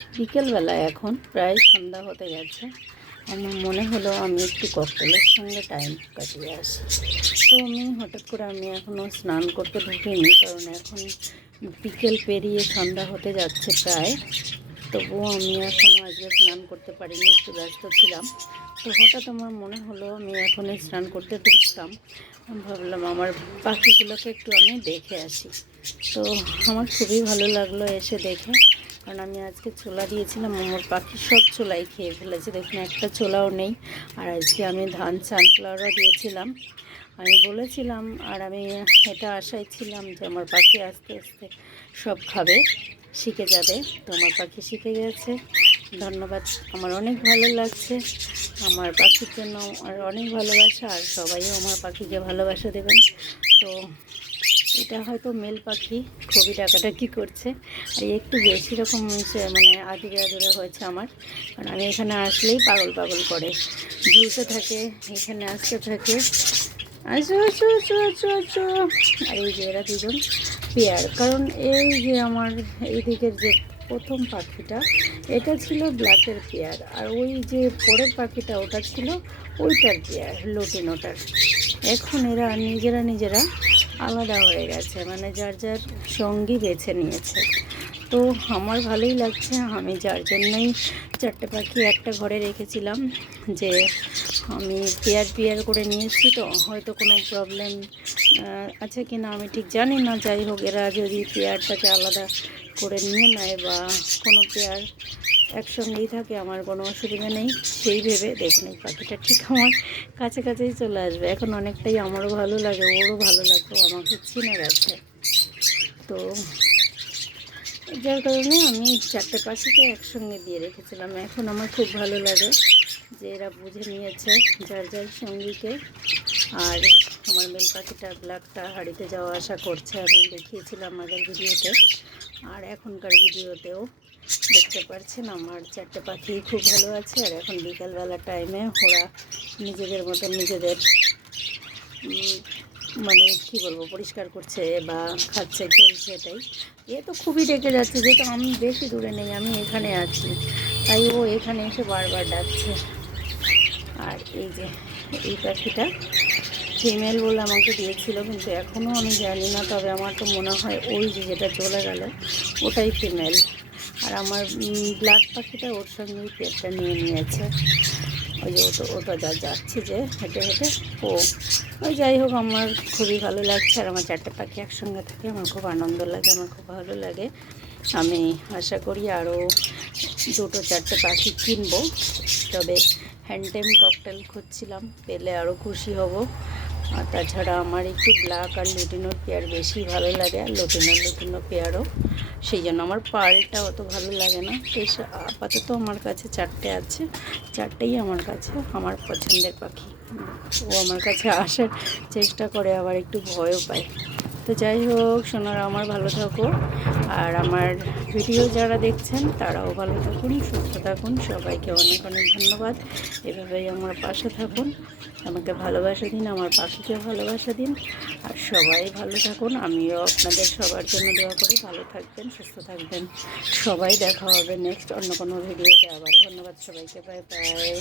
বিকেলবেলা এখন প্রায় সন্ধ্যা হতে গেছে। আমার মনে হলো আমি একটু ককটেলের সঙ্গে টাইম কাটিয়ে আসি। তো হঠাৎ করে আমি এখনও স্নান করতে ঢুকিনি, কারণ এখন বিকেল পেরিয়ে সন্ধ্যা হতে যাচ্ছে প্রায়। তবুও আমি এখনও আজকে স্নান করতে পারিনি, একটু ব্যস্ত ছিলাম। তো হঠাৎ আমার মনে হলো আমি এখনই স্নান করতে ঢুকতাম। আমি ভাবলাম আমার পাখিগুলোকে একটু আমি দেখে আসি। তো আমার খুবই ভালো লাগলো এসে দেখে, কারণ আমি আজকে ছোলা দিয়েছিলাম, আমার পাখি সব ছোলাই খেয়ে ফেলেছে, দেখুন একটা ছোলাও নেই। আর আজকে আমি ধান সানফ্লাওয়ারও দিয়েছিলাম। আমি বলেছিলাম, আর আমি এটা আশায় ছিলাম যে আমার পাখি আস্তে আস্তে সব খাবে, শিখে যাবে। তো আমার পাখি শিখে গেছে, ধন্যবাদ। আমার অনেক ভালো লাগছে, আমার পাখির জন্য আর অনেক ভালোবাসা, আর সবাইও আমার পাখিকে ভালোবাসা দেবেন। তো এটা হয়তো মেল পাখি, খুবই ডাকাডাকি করছে, আর একটু বেশি রকম মানে আদুরে আদুরে হয়েছে আমার, কারণ আমি এখানে আসলেই পাগল পাগল করে, ঝুলতে থাকে, এখানে আসতে থাকে, আসো আসো আসো আসো আসো। আর এই যে এরা দুজন পেয়ার, কারণ এই যে আমার এই দিকের যে প্রথম পাখিটা, এটা ছিল ব্ল্যাকের পেয়ার, আর ওই যে পরের পাখিটা ওটা ছিল ওইটার পেয়ার, লটিনোটার। এখন এরা নিজেরা আলাদা হয়ে গেছে, মানে যার যার সঙ্গী বেছে নিয়েছে। তো আমার ভালোই লাগছে। আমি যার জন্যই চারটে পাখি একটা ঘরে রেখেছিলাম, যে আমি পেয়ার করে নিয়েছি, তো হয়তো কোনো প্রবলেম আছে কি না আমি ঠিক জানি না। যাই হোক, এরা যদি পেয়ারটাকে আলাদা করে নিয়ে নেয় বা কোনো পেয়ার একসঙ্গেই থাকে, আমার কোনো অসুবিধা নেই। সেই ভেবে দেখুন এই পাখিটা ঠিক আমার কাছাকাছিই চলে আসবে। এখন অনেকটাই আমারও ভালো লাগে, ওরও ভালো লাগবে, আমাকে চিনে গেছে। তো যার কারণে আমি চারটে পাখিকে একসঙ্গে দিয়ে রেখেছিলাম। এখন আমার খুব ভালো লাগে যে এরা বুঝে নিয়েছে যার যার সঙ্গীকে। আর আমার মেল পাখিটা ব্ল্যাকটা হাড়িতে যাওয়া আসা করছে, আমি দেখিয়েছিলাম আগের ভিডিওতে, আর এখনকার ভিডিওতেও দেখতে পাচ্ছেন আমার চারটে পাখি খুব ভালো আছে। আর এখন বিকালবেলা টাইমে ওরা নিজেদের মতন নিজেদের মানে কী বলবো, পরিষ্কার করছে বা খাচ্ছে, খেলছে। এটাই এ তো খুবই ডেকে যাচ্ছে, যেহেতু আমি বেশি দূরে নেই, আমি এখানে আছি, তাই ও এখানে এসে বারবার ডাকছে। আর এই যে এই পাখিটা ফিমেল বলে আমাকে দিয়েছিল, কিন্তু এখনও আমি জানি না, তবে আমার তো মনে হয় ওই যে যেটা চলে গেল ওটাই ফিমেল। আর আমার ব্ল্যাক পাখিটা ওর সঙ্গেই পেটটা নিয়ে নিয়েছে। ওই যে ওটা যাচ্ছে যে হেঁটে হেঁটে, ওই যাই হোক, আমার খুবই ভালো লাগছে। আর আমার চারটে পাখি একসঙ্গে থাকে, আমার খুব আনন্দ লাগে, আমার খুব ভালো লাগে। আমি আশা করি আরও দুটো চারটে পাখি কিনবো, তবে হ্যান্ডটেম ককটেল খুঁজছিলাম, পেলে আরও খুশি হব। আর তাছাড়া আমার একটু ব্ল্যাক আর লুটিনোর পেয়ার বেশি ভালো লাগে, আর লুটিনো পেয়ারও, সেই জন্য আমার পার্লটা অত ভালো লাগে না। তো আপাতত আমার কাছে চারটে আছে, চারটেই আমার কাছে আমার পছন্দের পাখি। ও আমার কাছে আসার চেষ্টা করে, আবার একটু ভয়ও পায়। তো যাই হোক সোনারা, আমার ভালো থাকো, আর আমার ভিডিও যারা দেখছেন তারাও ভালো থাকুন, সুস্থ থাকুন। সবাইকে অনেক অনেক ধন্যবাদ। এভাবেই আমার পাশে থাকুন, আমাকে ভালোবাসা দিন, আমার পাখিকে ভালোবাসা দিন, আর সবাই ভালো থাকুন। আমিও আপনাদের সবার জন্য দোয়া করি, ভালো থাকবেন, সুস্থ থাকবেন সবাই। দেখা হবে নেক্সট অন্য কোনো ভিডিওতে আবার। ধন্যবাদ সবাইকে, বাই বাই।